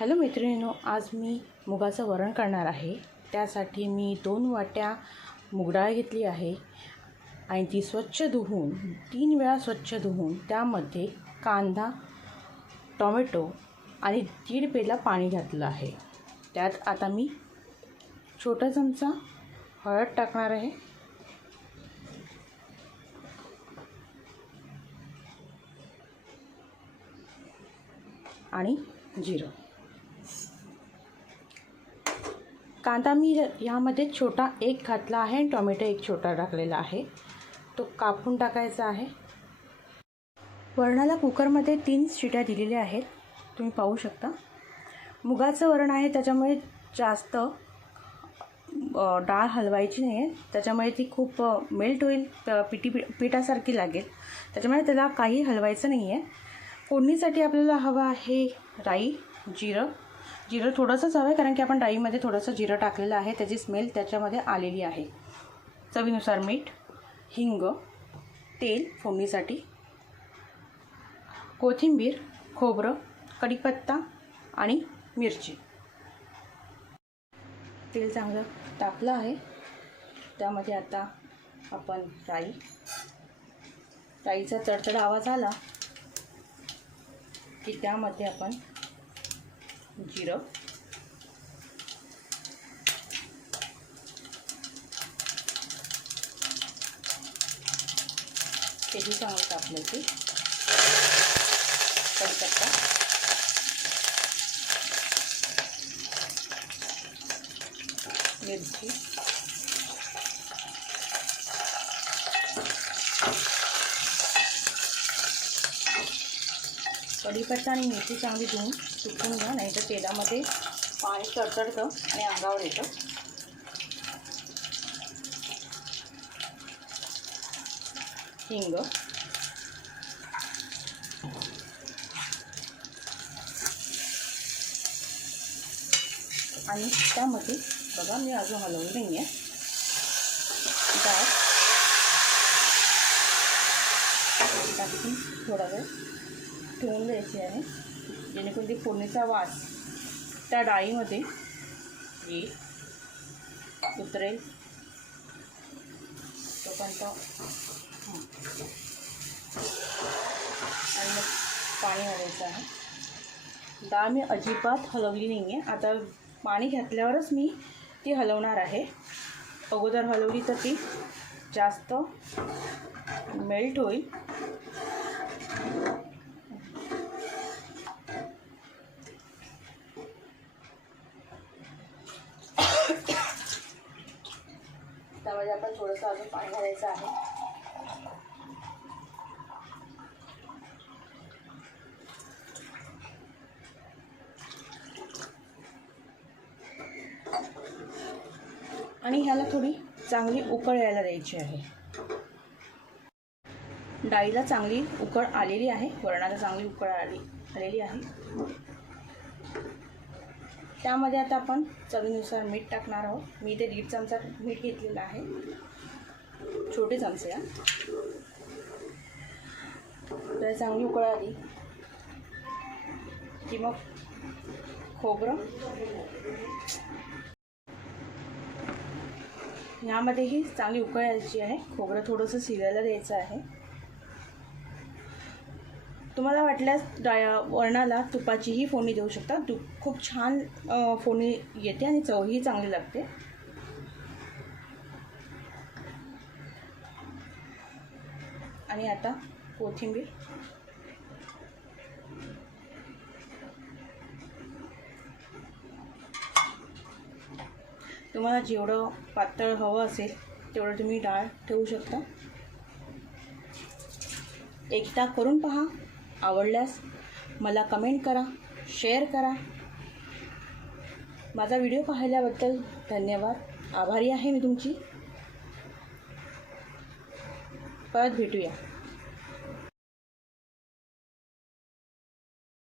Hello मैत्रिणींनो आज मी मुगाचं वरण करणार आहे. त्यासाठी मी दोन वाट्या मुगडाळ घेतली आहे आणि ती स्वच्छ धुवून तीन वेळा स्वच्छ धुवून त्यामध्ये कांदा टोमॅटो आणि दीड पेला पाणी घातलं आहे. त्यात आता मी छोटा चमचा हळद टाकणार आहे. आणि जिरं. कांदा मी यामध्ये छोटा एक घातला आहे आणि टॉमॅटो एक छोटा टाकलेला आहे. तो कापून टाकायचा आहे. वरणाला कुकरमध्ये तीन शिट्या दिलेल्या आहेत. तुम्ही पाहू शकता. मुगाचं वरण आहे त्याच्यामुळे जास्त डाळ हलवायची नाही आहे त्याच्यामुळे ती खूप मेल्ट होईल प- पी पिठासारखी लागेल. त्याच्यामुळे त्याला काही हलवायचं नाही आहे फोडणीसाठी आपल्याला हवं आहे राई जिरं जिरं थोडंसंच हवं आहे कारण की आपण राईमध्ये थोडंसं जिरं टाकलेलं आहे. त्याची स्मेल त्याच्यामध्ये आलेली आहे. चवीनुसार मीठ हिंग तेल फोडणीसाठी. कोथिंबीर खोबरं कढीपत्ता आणि मिरची. तेल चांगलं तापलं आहे. त्यामध्ये आता आपण राई. राईचा तडतड आवाज आला की त्यामध्ये आपण जिरं. तेही चांगलं टाकलं की कढीपत्ता. मिरची. कढीपत्ता आणि मिरची चांगली धुवून सुकून घ्या नाही तर तेलामध्ये पाणी तडतडतं आणि अंगावर येतं. हिंग. आणि त्यामध्ये बघा मी अजून हलवली नाही आहे डाळ. टाकून थोडा वेळ. ठेवून द्यायची आहे. जेणेकरून ती फोडणीचा वास त्या डाळीमध्ये येईल. उतरेल. तोपर्यंत आणि मग पाणी घालायचं आहे. डाळ मी अजिबात हलवली नाही आहे आता पाणी घातल्यावरच मी ती हलवणार आहे. अगोदर हलवली तर ती जास्त मेल्ट होईल. त्यामध्ये आपण थोडंसं अजून पाणी घालायचं आहे. आणि ह्याला थोडी चांगली उकळ यायला द्यायची आहे. डाळीला चांगली उकळ आलेली आहे. वरणाला चांगली उकळ आली आलेली आहे. त्यामध्ये आता आपण चवीनुसार मीठ टाकणार आहोत. मी इथे दीड चमचा मीठ घेतलेलं आहे. छोटे चमचे हा. तर चांगली उकळ आली की मग खोबरं. यामध्येही चांगली उकळ यायची आहे. खोबरं थोडंसं शिजायला द्यायचं आहे. तुम्हाला वाटल्यास डाया वरणाला तुपाचीही फोडणी देऊ शकता. तूप खूप छान फोडणी येते आणि चवही चांगली लागते. आणि आता कोथिंबीर. तुम्हाला जेवढं पातळ हवं असेल तेवढं तुम्ही डाळ ठेवू शकता. एकदा करून पहा. आवडल्यास मला कमेंट करा शेअर करा. माझा व्हिडिओ पाहिल्याबद्दल धन्यवाद. आभारी आहे मी तुमची. परत भेटूया.